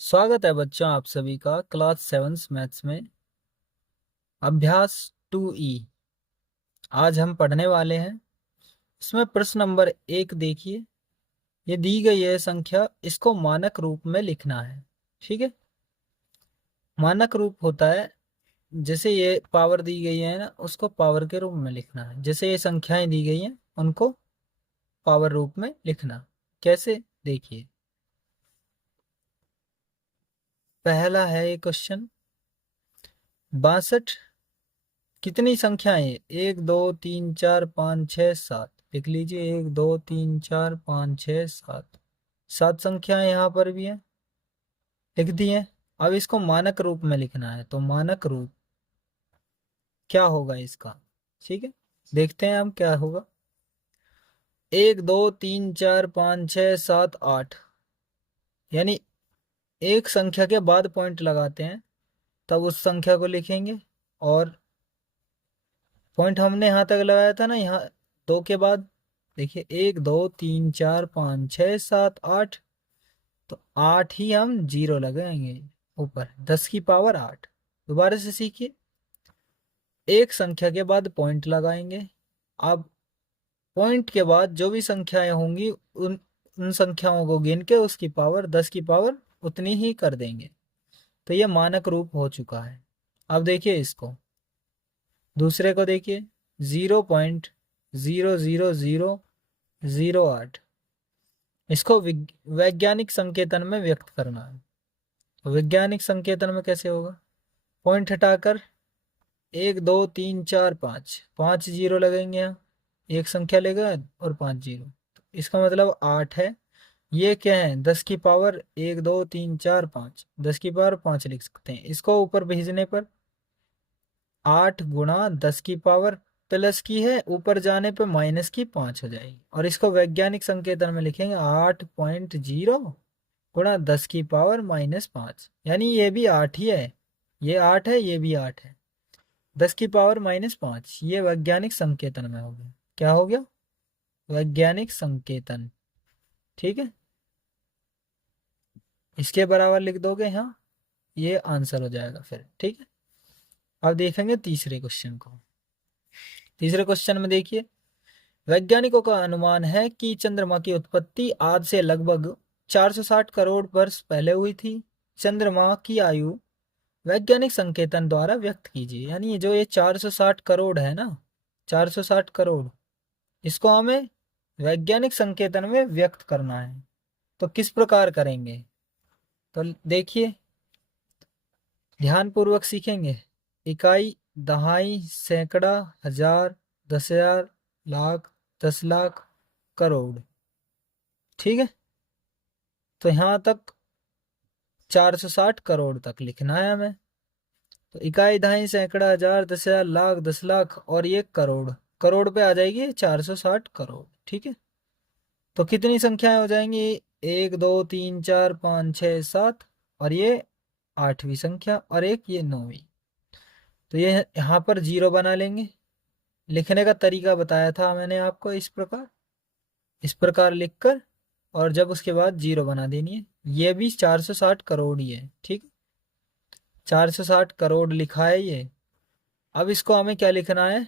स्वागत है बच्चों आप सभी का क्लास 7 मैथ्स में अभ्यास 2E। आज हम पढ़ने वाले हैं। इसमें प्रश्न नंबर 1 देखिए। ये दी गई है संख्या, इसको मानक रूप में लिखना है। ठीक है, मानक रूप होता है जैसे ये पावर दी गई है ना, उसको पावर के रूप में लिखना है। जैसे ये संख्याएं दी गई हैं उनको पावर रूप में लिखना। कैसे, देखिए। पहला है ये क्वेश्चन, 62 कितनी संख्याएं? 1 2 3 4 5 6 7। लिख लीजिए 1 2 3 4 5 6 7। 7 संख्याएं यहाँ पर भी हैं, लिख दी हैं। अब इसको मानक रूप में लिखना है, तो मानक रूप क्या होगा इसका? ठीक है, देखते हैं हम क्या होगा। 1 2 3 4 5 6 7 8, यानी एक संख्या के बाद पॉइंट लगाते हैं तब उस संख्या को लिखेंगे। और पॉइंट हमने यहाँ तक लगाया था ना, यहाँ 2 के बाद। देखिए 1 2 3 4 5 6 7 8, तो 8 ही हम जीरो लगाएंगे ऊपर, 10 की पावर 8। दोबारा से सीखिए, एक संख्या के बाद पॉइंट लगाएंगे। अब पॉइंट के बाद जो भी संख्याएं होंगी उन उन संख्याओं को गिन के उसकी पावर 10 की पावर उतनी ही कर देंगे। तो ये मानक रूप हो चुका है। अब देखिए इसको, दूसरे को देखिए, 0.00008। इसको वैज्ञानिक संकेतन में व्यक्त करना है। तो वैज्ञानिक संकेतन में कैसे होगा? पॉइंट हटाकर 1 2 3 4 5, 5 जीरो लगेंगे यहाँ, एक संख्या लेगा और 5 जीरो, तो इसका मतलब 8 है। ये क्या है? 10 की पावर 1 2 3 4 5, 10 की पावर 5 लिख सकते हैं। इसको ऊपर भेजने पर 8 गुणा 10 की पावर प्लस की है, ऊपर जाने पे -5 हो जाएगी। और इसको वैज्ञानिक संकेतन में लिखेंगे 8.0 गुणा 10 की पावर -5, यानी ये भी 8 ही है। ये 8 है, ये भी 8 है। 10 की पावर -5, ये वैज्ञानिक संकेतन में हो गया। क्या हो गया? वैज्ञानिक संकेतन। ठीक है, इसके बराबर लिख दोगे, हाँ, ये आंसर हो जाएगा फिर। ठीक है, अब देखेंगे तीसरे क्वेश्चन को। तीसरे क्वेश्चन में देखिए, वैज्ञानिकों का अनुमान है कि चंद्रमा की उत्पत्ति आज से लगभग 460 करोड़ वर्ष पहले हुई थी। चंद्रमा की आयु वैज्ञानिक संकेतन द्वारा व्यक्त कीजिए। यानी ये जो ये 460 करोड़ है ना, 460 करोड़, इसको हमें वैज्ञानिक संकेतन में व्यक्त करना है। तो किस प्रकार करेंगे? तो देखिए, ध्यानपूर्वक सीखेंगे। इकाई, दहाई, सैकड़ा, हजार, 10,000, लाख, 10 लाख, करोड़। ठीक है, तो यहाँ तक 460 करोड़ तक लिखना है हमें। तो इकाई, दहाई, सैकड़ा, हजार, 10,000, लाख, 10 लाख और ये करोड़। करोड़ पे आ जाएगी 460 करोड़। ठीक है, तो कितनी संख्याएं हो जाएंगी? 1 2 3 4 5 6 7, और ये 8वीं संख्या, और एक ये 9वीं। तो ये यहाँ पर जीरो बना लेंगे। लिखने का तरीका बताया था मैंने आपको, इस प्रकार लिखकर, और जब उसके बाद जीरो बना देनी है। ये भी 460 करोड़ ही है। ठीक, 460 करोड़ लिखा है ये। अब इसको हमें क्या लिखना है?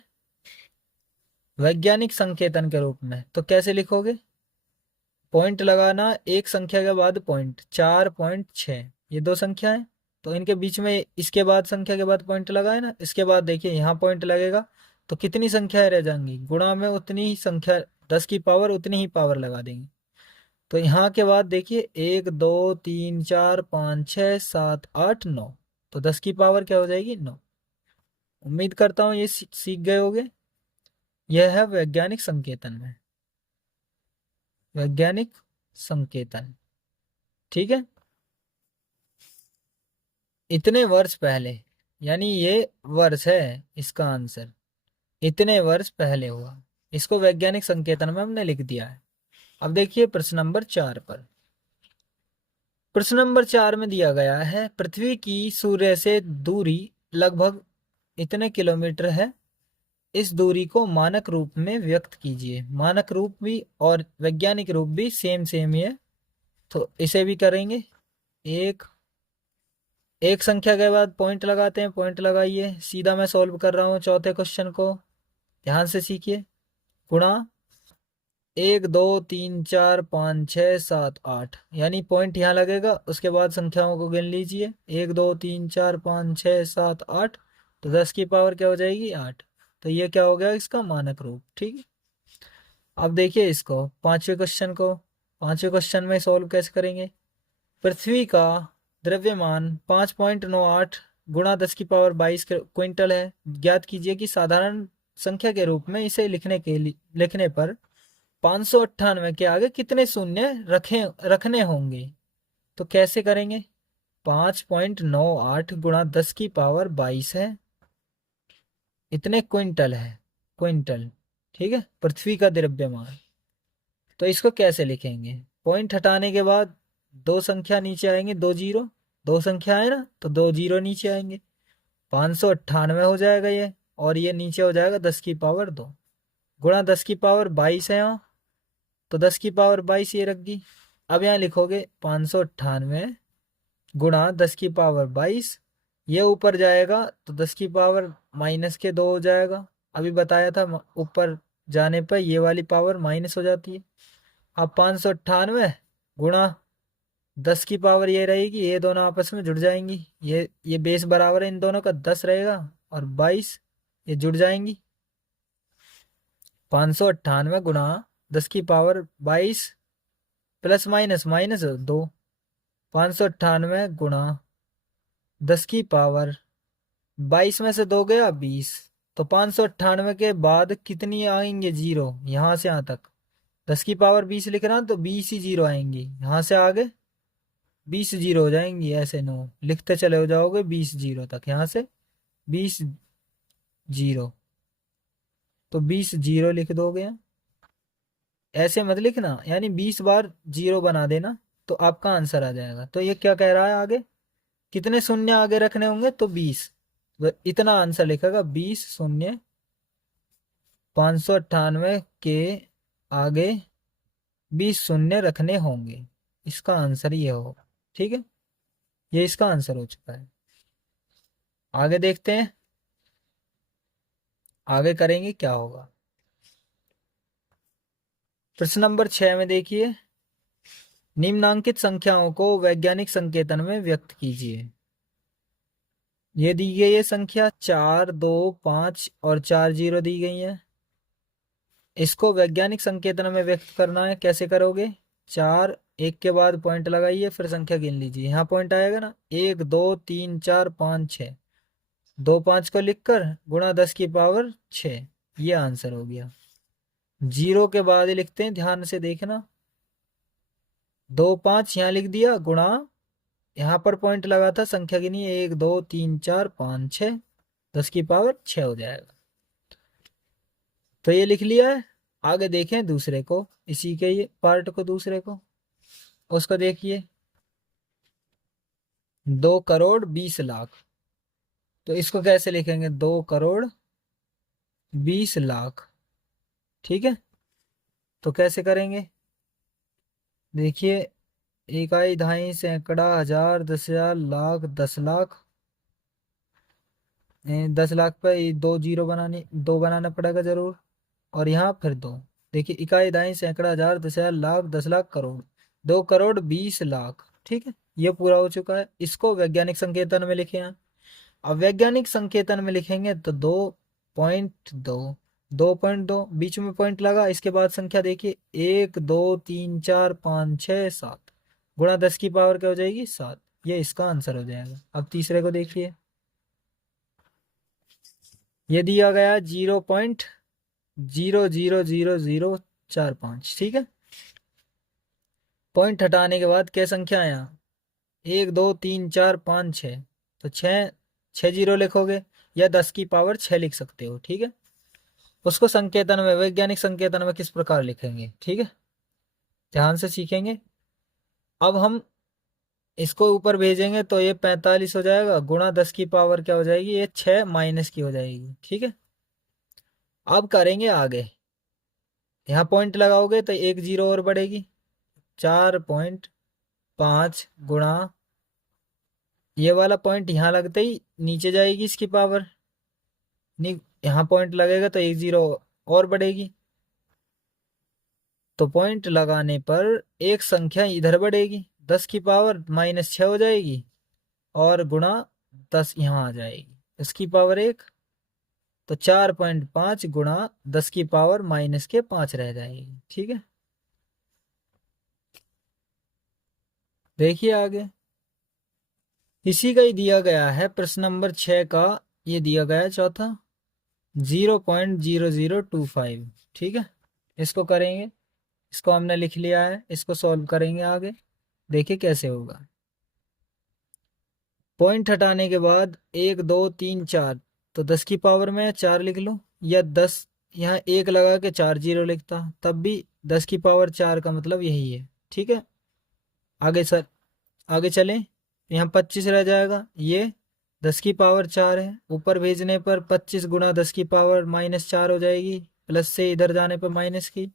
वैज्ञानिक संकेतन के रूप में। तो कैसे लिखोगे? पॉइंट लगाना, एक संख्या के बाद पॉइंट, 4.6, ये दो संख्या है, तो इनके बीच में इसके बाद संख्या के बाद पॉइंट लगाए ना, इसके बाद देखिए यहाँ पॉइंट लगेगा, तो कितनी संख्याएं रह जाएंगी? गुणा में उतनी ही संख्या, 10 की पावर उतनी ही पावर लगा देंगे। तो यहाँ के बाद देखिए 1 2 3 4 5 6 7 8 9, तो 10 की पावर क्या हो जाएगी? 9। उम्मीद करता हूँ ये सीख गए होगे। यह है वैज्ञानिक संकेतन में, वैज्ञानिक संकेतन। ठीक है, इतने वर्ष पहले, यानी ये वर्ष है इसका आंसर, इतने वर्ष पहले हुआ। इसको वैज्ञानिक संकेतन में हमने लिख दिया है। अब देखिए प्रश्न नंबर 4 पर। प्रश्न नंबर 4 में दिया गया है, पृथ्वी की सूर्य से दूरी लगभग इतने किलोमीटर है। इस दूरी को मानक रूप में व्यक्त कीजिए। मानक रूप भी और वैज्ञानिक रूप भी सेम सेम ही है, तो इसे भी करेंगे। 1 एक संख्या के बाद पॉइंट लगाते हैं, पॉइंट लगाइए। सीधा मैं सॉल्व कर रहा हूँ चौथे क्वेश्चन को, ध्यान से सीखिए। गुणा 1 2 3 4 5 6 7 8, यानी पॉइंट यहाँ लगेगा, उसके बाद संख्याओं को गिन लीजिए। 1 2 3 4 5 6 7 8, तो 10 की पावर क्या हो जाएगी 8। तो ये क्या हो गया इसका मानक रूप, ठीक है। अब देखिए इसको, पांचवें क्वेश्चन को। पांचवें क्वेश्चन में सॉल्व कैसे करेंगे। पृथ्वी का द्रव्यमान 5.98 गुणा 10 की पावर 22 क्विंटल है। ज्ञात कीजिए कि साधारण संख्या के रूप में इसे लिखने पर 598 के आगे कितने शून्य रखने होंगे। तो कैसे करेंगे। 5.98 गुणा 10 की पावर 22 है, इतने क्विंटल है, क्विंटल, ठीक है, पृथ्वी का द्रव्यमान। तो इसको कैसे लिखेंगे। पॉइंट हटाने के बाद दो संख्या नीचे आएंगे, दो जीरो, दो संख्या है ना, तो दो जीरो नीचे आएंगे, 598 हो जाएगा ये, और ये नीचे हो जाएगा 10 की पावर 2 गुणा 10 की पावर 22 है यहाँ, तो 10 की पावर 22 ये रख दी। अब यहाँ लिखोगे 598 गुणा 10 की पावर 22, ये ऊपर जाएगा तो 10 की पावर -2 हो जाएगा। अभी बताया था ऊपर जाने पर ये वाली पावर माइनस हो जाती है। अब 598 गुणा 10 की पावर ये रहेगी, ये दोनों आपस में जुड़ जाएंगी, ये बेस बराबर है इन दोनों का 10 रहेगा, और 22 ये जुड़ जाएंगी। 598 गुणा 10 की पावर 22 प्लस माइनस माइनस 2, 598 गुणा 10 की पावर 22 में से 2 गया 20, तो 598 के बाद कितनी आएंगे जीरो, यहां से यहां तक 10 की पावर 20 लिख रहा तो 20 ही जीरो आएंगी, यहां से आगे 20 जीरो हो जाएंगी, ऐसे नो लिखते चले हो जाओगे 20 जीरो तक, यहां से 20 जीरो, तो 20 जीरो लिख दोगे। ऐसे मत लिखना, यानी 20 बार जीरो बना देना, तो आपका आंसर आ जाएगा। तो ये क्या कह रहा है आगे, कितने शून्य आगे रखने होंगे, तो 20, तो इतना आंसर लिखेगा 20 शून्य 598 के आगे 20 शून्य रखने होंगे, इसका आंसर ये होगा, ठीक है। ये इसका आंसर हो चुका है। आगे देखते हैं, आगे करेंगे क्या होगा। प्रश्न नंबर 6 में देखिए, निम्नांकित संख्याओं को वैज्ञानिक संकेतन में व्यक्त कीजिए। ये दी गई है संख्या 4 2 5 और 4 जीरो दी गई है। इसको वैज्ञानिक संकेतन में व्यक्त करना है, कैसे करोगे। 4, एक के बाद पॉइंट लगाइए, फिर संख्या गिन लीजिए, यहाँ पॉइंट आएगा ना, 1 2 3 4 5 6, 2 5 को लिखकर गुणा 10 की पावर 6, ये आंसर हो गया। जीरो के बाद ही लिखते हैं, ध्यान से देखना, 2 5 यहाँ लिख दिया, गुणा यहाँ पर पॉइंट लगा था, संख्या गिनी 1 2 3 4 5 6, 10 की पावर 6 हो जाएगा। तो ये लिख लिया है। आगे देखें दूसरे को, इसी के ये पार्ट को, दूसरे को, उसको देखिए, 2 करोड़ 20 लाख। तो इसको कैसे लिखेंगे, 2 करोड़ 20 लाख, ठीक है। तो कैसे करेंगे, देखिए, इकाई दहाई सैकड़ा हजार 10,000 लाख 10 लाख, 10 लाख पे दो जीरो दो बनाना पड़ेगा जरूर, और यहाँ फिर दो। देखिए, इकाई दहाई सैकड़ा हजार 10,000 लाख 10 लाख करोड़, 2 करोड़ 20 लाख, ठीक है। ये पूरा हो चुका है। इसको वैज्ञानिक संकेतन में लिखे हैं। अब वैज्ञानिक संकेतन में लिखेंगे तो 2.2, 2.2 बीच में पॉइंट लगा, इसके बाद संख्या देखिए 1 2 3 4 5 6 7, गुणा 10 की पावर क्या हो जाएगी 7, ये इसका आंसर हो जाएगा। अब तीसरे को देखिए, ये दिया गया 0.0000045, ठीक है। पॉइंट हटाने के बाद क्या संख्या है यहाँ, 1 2 3 4 5 6, तो छः, 6 जीरो लिखोगे, या 10 की पावर 6 लिख सकते हो, ठीक है। उसको संकेतन में, वैज्ञानिक संकेतन में किस प्रकार लिखेंगे, ठीक है, ध्यान से सीखेंगे। अब हम इसको ऊपर भेजेंगे तो ये 45 हो जाएगा, गुणा 10 की पावर क्या हो जाएगी, ये 6 माइनस की हो जाएगी, ठीक है। अब करेंगे आगे, यहाँ पॉइंट लगाओगे तो एक जीरो और बढ़ेगी, 4.5 गुणा, ये वाला पॉइंट यहाँ लगते ही नीचे जाएगी इसकी पावर, नहीं यहाँ पॉइंट लगेगा तो एक जीरो और बढ़ेगी, तो पॉइंट लगाने पर एक संख्या इधर बढ़ेगी, 10 की पावर -6 हो जाएगी, और गुणा 10 यहाँ आ जाएगी, इसकी पावर 1, तो 4.5 गुणा 10 की पावर -5 रह जाएगी। ठीक है, देखिए आगे, इसी का ही दिया गया है प्रश्न नंबर 6 का, ये दिया गया है चौथा, 0.0025। ठीक है, इसको करेंगे, इसको हमने लिख लिया है, इसको सॉल्व करेंगे आगे, देखिए कैसे होगा। पॉइंट हटाने के बाद 1 2 3 4, तो 10 की पावर में 4 लिख लो, या 10 यहाँ 1 लगा के 4 जीरो लिखता, तब भी 10 की पावर 4 का मतलब यही है। ठीक है, आगे सर, आगे चलें, यहाँ 25 रह जाएगा, ये 10 की पावर 4 है, ऊपर भेजने पर 25 गुणा 10 की पावर -4 हो जाएगी, प्लस से इधर जाने पर माइनस की,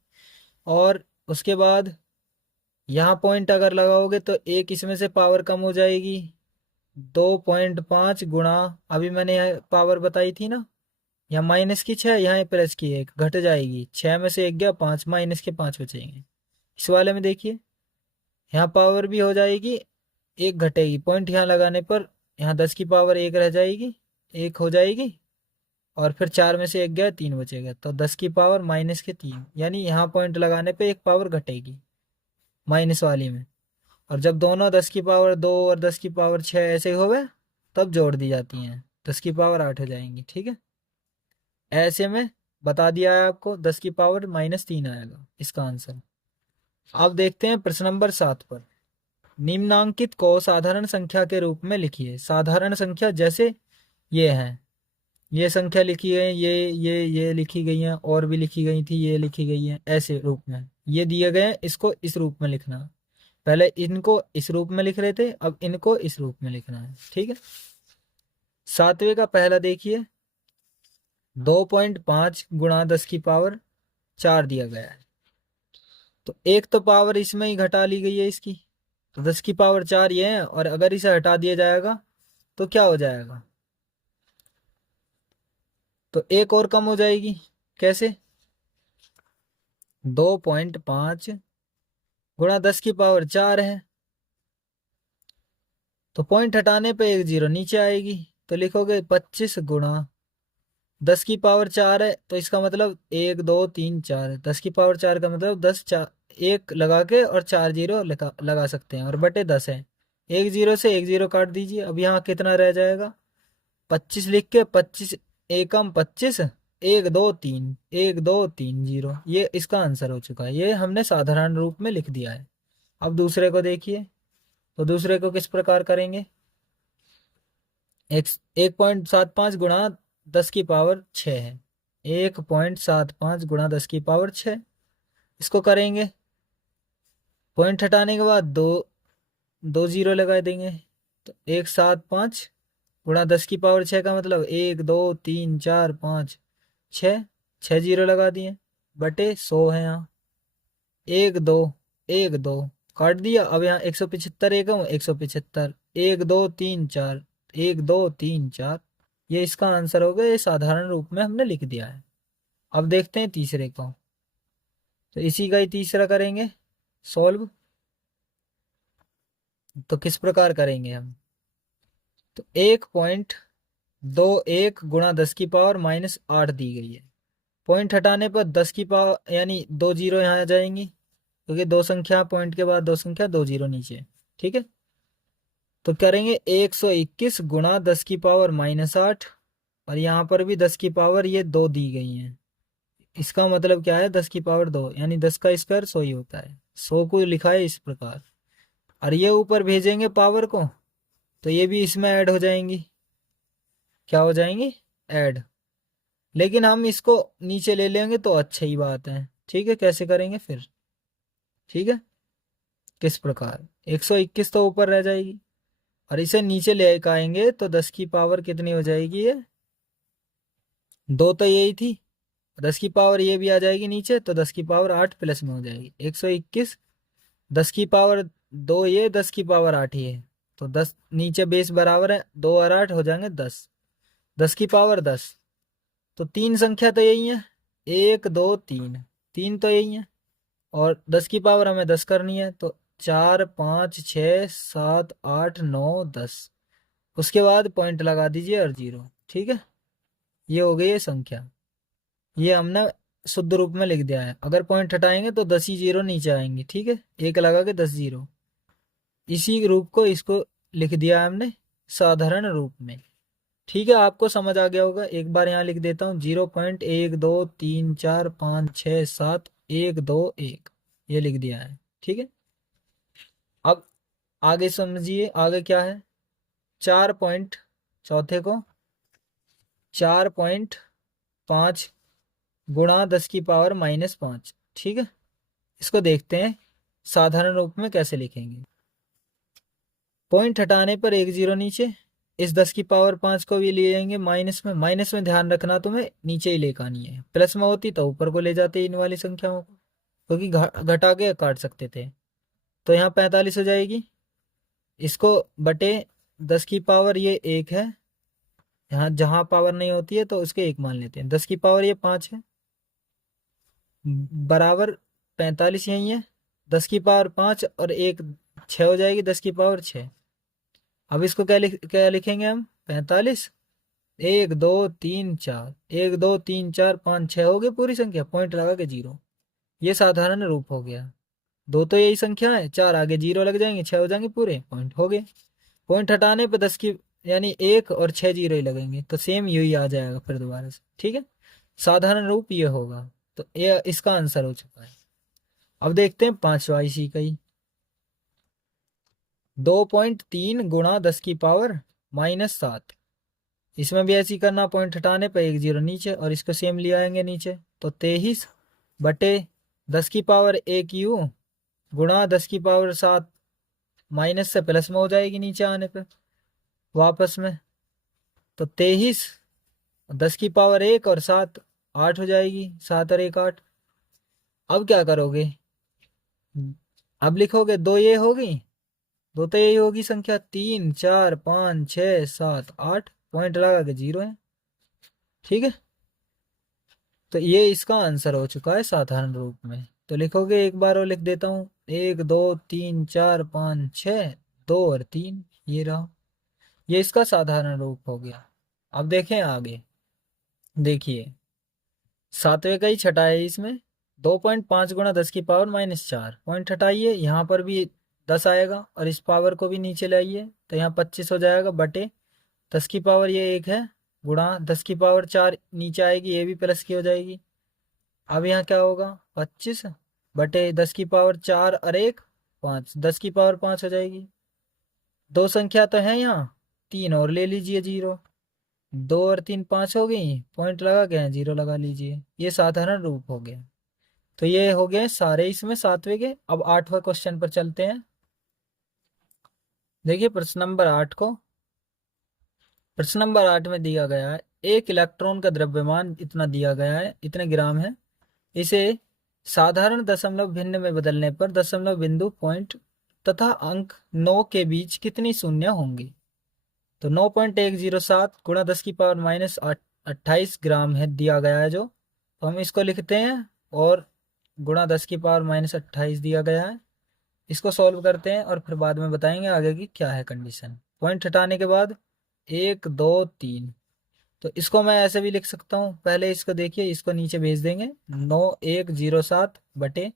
और उसके बाद यहाँ पॉइंट अगर लगाओगे तो एक इसमें से पावर कम हो जाएगी, 2.5 गुणा, अभी मैंने यहाँ पावर बताई थी ना, यहाँ -6, यहाँ +1 घट जाएगी, 6 में से 1 गया 5, -5 बचेंगे। इस वाले में देखिए, यहाँ पावर भी हो जाएगी, 1 घटेगी, पॉइंट यहाँ लगाने पर यहाँ 10 की पावर 1 रह जाएगी, 1 हो जाएगी, और फिर 4 में से 1 गया 3 बचेगा, तो 10 की पावर -3, यानी यहाँ पॉइंट लगाने पे एक पावर घटेगी माइनस वाली में, और जब दोनों 10 की पावर 2 और 10 की पावर 6 ऐसे हो गए, तब जोड़ दी जाती हैं, 10 की पावर 8 हो जाएंगी। ठीक है, ऐसे में बता दिया है आपको, 10 की पावर -3 आएगा इसका आंसर। अब देखते हैं प्रश्न नंबर 7 पर, निम्नांकित को साधारण संख्या के रूप में लिखिए। साधारण संख्या जैसे ये है, ये संख्या लिखी है, ये लिखी गई है, और भी लिखी गई थी, ये लिखी गई है, ऐसे रूप में ये दिए गए हैं, इसको इस रूप में लिखना। पहले इनको इस रूप में लिख रहे थे, अब इनको इस रूप में लिखना है। ठीक है, 7वें का पहला देखिए, 2.5 गुणा 10 की पावर 4 दिया गया है, तो एक तो पावर इसमें ही घटा ली गई है इसकी, तो 10 की पावर 4 ये है, और अगर इसे हटा दिया जाएगा तो क्या हो जाएगा, तो एक और कम हो जाएगी, कैसे, 2.5 गुणा 10 की पावर 4 है, तो पॉइंट हटाने पे एक जीरो नीचे आएगी, तो लिखोगे 25 गुणा 10 की पावर 4 है, तो इसका मतलब 1 2 3 4 है, 10 की पावर 4 का मतलब 10, 4 1 लगा के और 4 जीरो लगा सकते हैं, और बटे 10 है, एक जीरो से एक जीरो काट दीजिए, अब यहाँ कितना रह जाएगा, 25 लिख के 25 एकम 25, 1 2 3 1 2 3 0, ये इसका आंसर हो चुका है, ये हमने साधारण रूप में लिख दिया है। अब दूसरे को देखिए, तो दूसरे को किस प्रकार करेंगे, 1.75 गुणा 10 की पावर 6 है, 1.75 गुणा 10 की पावर 6, इसको करेंगे, पॉइंट हटाने के बाद दो दो जीरो लगा देंगे, तो 175 गुणा 10 की पावर 6 का मतलब 1 2 3 4 5 6, 6 जीरो लगा दिए, बटे 100 है यहाँ, 1 2 काट दिया, अब यहाँ 175 एकम 175, 1 2 3 4 1 2 3 4, ये इसका आंसर हो गया, ये साधारण रूप में हमने लिख दिया है। अब देखते हैं तीसरे को, तो इसी का ही तीसरा करेंगे सॉल्व, तो किस प्रकार करेंगे हम, तो 1.21 गुणा 10 की पावर -8 दी गई है, पॉइंट हटाने पर 10 की पावर यानी 2 जीरो यहाँ आ जाएंगी, क्योंकि दो संख्या पॉइंट के बाद 2 संख्या 2 जीरो नीचे। ठीक है, तो करेंगे 121 गुणा 10 की पावर -8, और यहाँ पर भी 10 की पावर ये 2 दी गई है, इसका मतलब क्या है, 10 की पावर 2, यानी 10 का स्क्वायर 100 ही होता है, 100 को लिखा है इस प्रकार, और ये ऊपर भेजेंगे पावर को, तो ये भी इसमें ऐड हो जाएंगी, क्या हो जाएंगी, ऐड, लेकिन हम इसको नीचे ले लेंगे तो अच्छा ही बात है। ठीक है, कैसे करेंगे फिर, ठीक है, किस प्रकार, 121 तो ऊपर रह जाएगी, और इसे नीचे ले आएंगे तो 10 की पावर कितनी हो जाएगी, ये 2 तो यही थी, 10 की पावर ये भी आ जाएगी नीचे, तो 10 की पावर 8 प्लस में हो जाएगी 121, 10 की पावर 2 ये 10 की पावर 8 ही है, तो 10 नीचे बेस बराबर है, 2 और 8 हो जाएंगे 10, 10 की पावर 10। तो 3 संख्या तो यही है, 1 2 3, 3 तो यही है, और 10 की पावर हमें 10 करनी है, तो 4 5 6 7 8 9 10। उसके बाद पॉइंट लगा दीजिए और 0। ठीक है, ये हो गई ये संख्या। ये हमने शुद्ध रूप में लिख दिया है। अगर पॉइंट हटाएंगे तो 10 ही जीरो नीचे आएंगे। ठीक है, एक लगा के 10 जीरो, इसी रूप को इसको लिख दिया है हमने साधारण रूप में। ठीक है, आपको समझ आ गया होगा। एक बार यहाँ लिख देता हूँ, 0.1 2 3 4 5 6 7 1 2 1, ये लिख दिया है। ठीक है, अब आगे समझिए, आगे क्या है। 4 पॉइंट, चौथे को 4.5 गुणा 10 की पावर -5। ठीक है, इसको देखते हैं साधारण रूप में कैसे लिखेंगे। पॉइंट हटाने पर 1 जीरो नीचे, इस 10 की पावर 5 को भी ले जाएंगे माइनस में। माइनस में ध्यान रखना तुम्हें नीचे ही लेकर आनी है, प्लस में होती तो ऊपर को ले जाते इन वाली संख्याओं को, क्योंकि घटा के काट सकते थे। तो यहाँ 45 हो जाएगी, इसको बटे 10 की पावर ये 1 है, यहाँ जहाँ पावर नहीं होती है तो उसके 1 मान लेते हैं। 10 की पावर ये 5 है, बराबर 45 यही है। 10 की पावर 5 और 1 6 हो जाएगी, 10 की पावर 6। अब इसको क्या लिखेंगे हम, 45, 1 2 3 4, 1 2 3 4 5 6 हो गई पूरी संख्या, पॉइंट लगा के 0। ये साधारण रूप हो गया। दो तो यही संख्या है, 4 आगे 0 लग जाएंगे, 6 हो जाएंगे पूरे, पॉइंट हो गए। पॉइंट हटाने पे 10 की यानी 1 और 6 जीरो ही लगेंगे, तो सेम यही आ जाएगा फिर दोबारा से। ठीक है, साधारण रूप ये होगा। तो ये इसका आंसर हो चुका है। अब देखते हैं पांचवा इसी का ही, 2.3 गुणा 10 की पावर -7। इसमें भी ऐसी करना, पॉइंट हटाने पर 1 जीरो नीचे और इसको सेम ले आएंगे नीचे। तो 23 बटे 10 की पावर 1 यू गुणा 10 की पावर 7, माइनस से प्लस में हो जाएगी नीचे आने पे वापस में। तो 23, 10 की पावर 1 और 7, 8 हो जाएगी, 7 और 1 8। अब क्या करोगे, अब लिखोगे, दो ये होगी, दो तो यही होगी संख्या, 3 4 5 6 7 8, पॉइंट लगा के 0 है। ठीक है, तो ये इसका आंसर हो चुका है साधारण रूप में। तो लिखोगे, एक बार और लिख देता हूँ, 1 2 3 4 5 6 2 और 3, ये रहा, ये इसका साधारण रूप हो गया। अब देखें आगे, देखिए सातवें का ही छठा है इसमें, 2.5 गुणा 10 की पावर -4, पॉइंट हटाइए, यहाँ पर भी 10 आएगा और इस पावर को भी नीचे लाइए, तो यहाँ 25 हो जाएगा, बटे 10 की पावर ये 1 है, गुणा 10 की पावर 4 नीचे आएगी, ये भी प्लस की हो जाएगी। अब यहाँ क्या होगा, 25 बटे 10 की पावर 4 और 1 5, 10 की पावर 5 हो जाएगी। दो संख्या तो है यहाँ, 3 और ले लीजिए 0, 2 और 3 5 हो गई, पॉइंट लगा के 0 लगा लीजिए, ये साधारण रूप हो गया। तो ये हो गए सारे इसमें सातवें के। अब आठवें क्वेश्चन पर चलते हैं। देखिए प्रश्न नंबर 8 को, प्रश्न नंबर 8 में दिया गया है, एक इलेक्ट्रॉन का द्रव्यमान इतना दिया गया है, इतने ग्राम है, इसे साधारण दशमलव भिन्न में बदलने पर दशमलव बिंदु पॉइंट तथा अंक 9 के बीच कितनी शून्य होंगी। तो 9.107 गुणा 10 की पावर -28 ग्राम है दिया गया है जो, तो हम इसको लिखते हैं, और गुणा 10 की पावर -28 दिया गया है। इसको सॉल्व करते हैं और फिर बाद में बताएंगे आगे की क्या है कंडीशन। पॉइंट हटाने के बाद 1 2 3, तो इसको मैं ऐसे भी लिख सकता हूँ। पहले इसको देखिए, इसको नीचे भेज देंगे, 9107 बटे,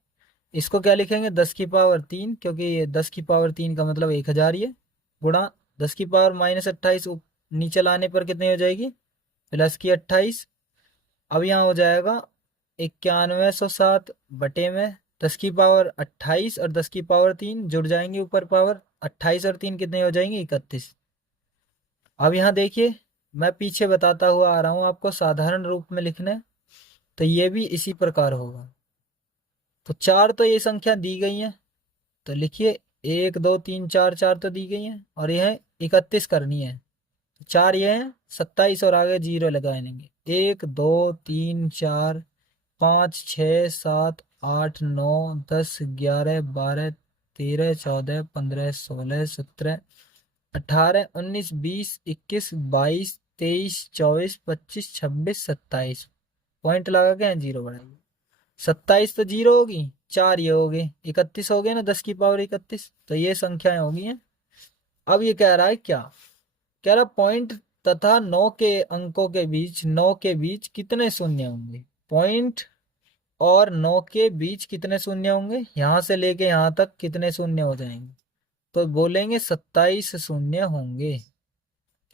इसको क्या लिखेंगे, 10 की पावर 3, क्योंकि ये 10 की पावर 3 का मतलब 1000 ही है, गुणा 10 की पावर -28, नीचे लाने पर कितनी हो जाएगी, प्लस की 28। अब यहाँ हो जाएगा 9107 बटे में 10 की पावर 28 और 10 की पावर 3 जुड़ जाएंगे ऊपर पावर, 28 और 3 कितने हो जाएंगे, 31। अब यहाँ देखिए, मैं पीछे बताता हुआ आ रहा हूँ आपको साधारण रूप में लिखने, तो ये भी इसी प्रकार होगा। तो 4 तो ये संख्या दी गई है, तो लिखिए 1 2 3 4, 4 तो दी गई है, और यह 31 करनी है, 4 ये है 27 और आगे 0 लगाएंगे, 1 2 3 4 5 6 7 8 9 10 11 12 13 14 15 16 17 18, 19, 20, 21, 22, 23, 24, 25, 26, 27। पॉइंट लगा के जीरो बढ़ाइए। 27 तो जीरो होगी, 4 ये हो गए, 31 हो गए ना, 10 की पावर 31, तो ये संख्याएं होगी हैं। अब ये कह रहा है क्या, कह रहा पॉइंट तथा 9 के अंकों के बीच, 9 के बीच कितने शून्य होंगे। पॉइंट और 9 के बीच कितने शून्य होंगे, यहां से लेके यहां तक कितने शून्य हो जाएंगे, तो बोलेंगे 27 शून्य होंगे।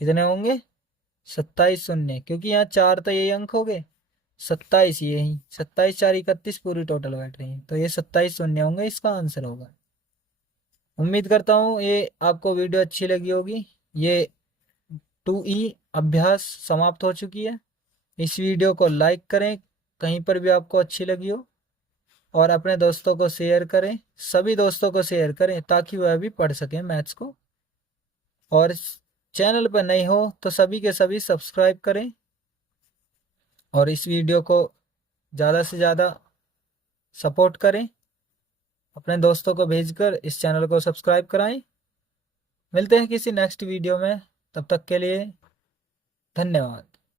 कितने होंगे, 27 शून्य, क्योंकि यहाँ 4 तो यही अंक हो गए, 27 यही, 27 4 31 पूरी टोटल बैठ रही है, तो ये 27 शून्य होंगे, इसका आंसर होगा। उम्मीद करता हूँ ये आपको वीडियो अच्छी लगी होगी। ये 2E अभ्यास समाप्त हो चुकी है। इस वीडियो को लाइक करें कहीं पर भी आपको अच्छी लगी हो, और अपने दोस्तों को शेयर करें, सभी दोस्तों को शेयर करें ताकि वह भी पढ़ सकें मैथ्स को। और चैनल पर नए हो तो सभी के सभी सब्सक्राइब करें, और इस वीडियो को ज़्यादा से ज़्यादा सपोर्ट करें, अपने दोस्तों को भेजकर इस चैनल को सब्सक्राइब कराएं। मिलते हैं किसी नेक्स्ट वीडियो में, तब तक के लिए धन्यवाद।